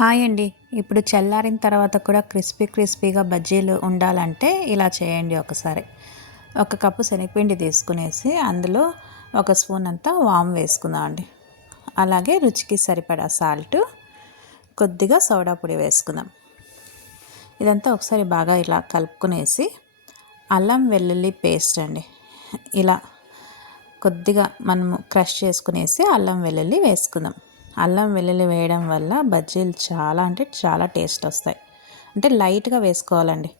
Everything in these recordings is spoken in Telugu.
హాయ్ అండి. ఇప్పుడు చల్లారిన తర్వాత కూడా క్రిస్పీగా బజ్జీలు ఉండాలంటే ఇలా చేయండి ఒకసారి. ఒక కప్పు శనగపిండి తీసుకునేసి అందులో ఒక స్పూన్ అంతా వాము వేసుకుందాం అండి. అలాగే రుచికి సరిపడా సాల్టు, కొద్దిగా సోడా పొడి వేసుకుందాం. ఇదంతా ఒకసారి బాగా ఇలా కలుపుకునేసి అల్లం వెల్లుల్లి పేస్ట్ అండి. ఇలా కొద్దిగా మనము క్రష్ చేసుకునేసి అల్లం వెల్లుల్లి వేసుకుందాం. అల్లం వెల్లుల్లి వేయడం వల్ల బజ్జీలు చాలా అంటే చాలా టేస్ట్ వస్తాయి. అంటే లైట్గా వేసుకోవాలండి.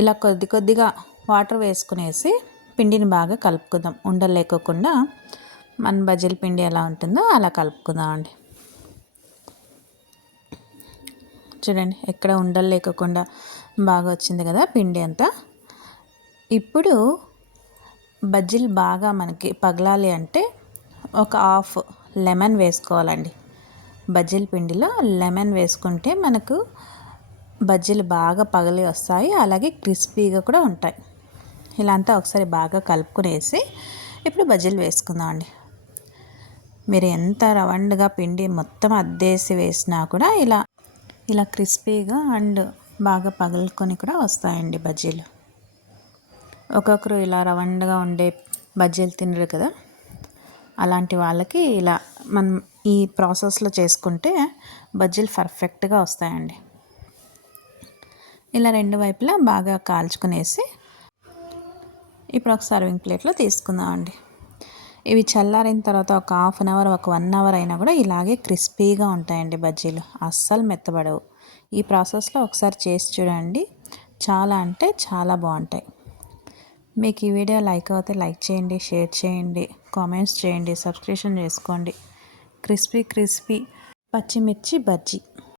ఇలా కొద్దిగా వాటర్ వేసుకునేసి పిండిని బాగా కలుపుకుందాం. ఉండలు లేకోకుండా మన బజ్జీల పిండి ఎలా ఉంటుందో అలా కలుపుకుందాం అండి. చూడండి ఎక్కడ ఉండలు లేకోకుండా బాగా వచ్చింది కదా పిండి అంతా. ఇప్పుడు బజ్జీలు బాగా మనకి పగలాలి అంటే ఒక హాఫ్ లెమన్ వేసుకోవాలండి. బజ్జీల పిండిలో లెమన్ వేసుకుంటే మనకు బజ్జీలు బాగా పగిలి వస్తాయి, అలాగే క్రిస్పీగా కూడా ఉంటాయి. ఇలా అంతా ఒకసారి బాగా కలుపుకునేసి ఇప్పుడు బజ్జీలు వేసుకుందాం అండి. మీరు ఎంత రౌండ్గా పిండి మొత్తం అద్దేసి వేసినా కూడా ఇలా క్రిస్పీగా అండ్ బాగా పగులుకొని కూడా వస్తాయండి బజ్జీలు. ఒక్కొక్కరు ఇలా రౌండ్గా ఉండే బజ్జీలు తినరు కదా, అలాంటి వాళ్ళకి ఇలా మనం ఈ ప్రాసెస్లో చేసుకుంటే బజ్జీలు పర్ఫెక్ట్గా వస్తాయండి. ఇలా రెండు వైపులా బాగా కాల్చుకునేసి ఇప్పుడు ఒక సర్వింగ్ ప్లేట్లో తీసుకుందాం అండి. ఇవి చల్లారిన తర్వాత ఒక హాఫ్ అన్ అవర్, ఒక 1 అవర్ అయినా కూడా ఇలాగే క్రిస్పీగా ఉంటాయండి బజ్జీలు, అస్సలు మెత్తబడవు. ఈ ప్రాసెస్లో ఒకసారి చేసి చూడండి, చాలా అంటే చాలా బాగుంటాయి. మీకు ఈ వీడియో లైక్ అవుతే లైక్ చేయండి, షేర్ చేయండి, కామెంట్స్ చేయండి, సబ్స్క్రిప్షన్ చేసుకోండి. క్రిస్పీ పచ్చిమిర్చి బజ్జీ.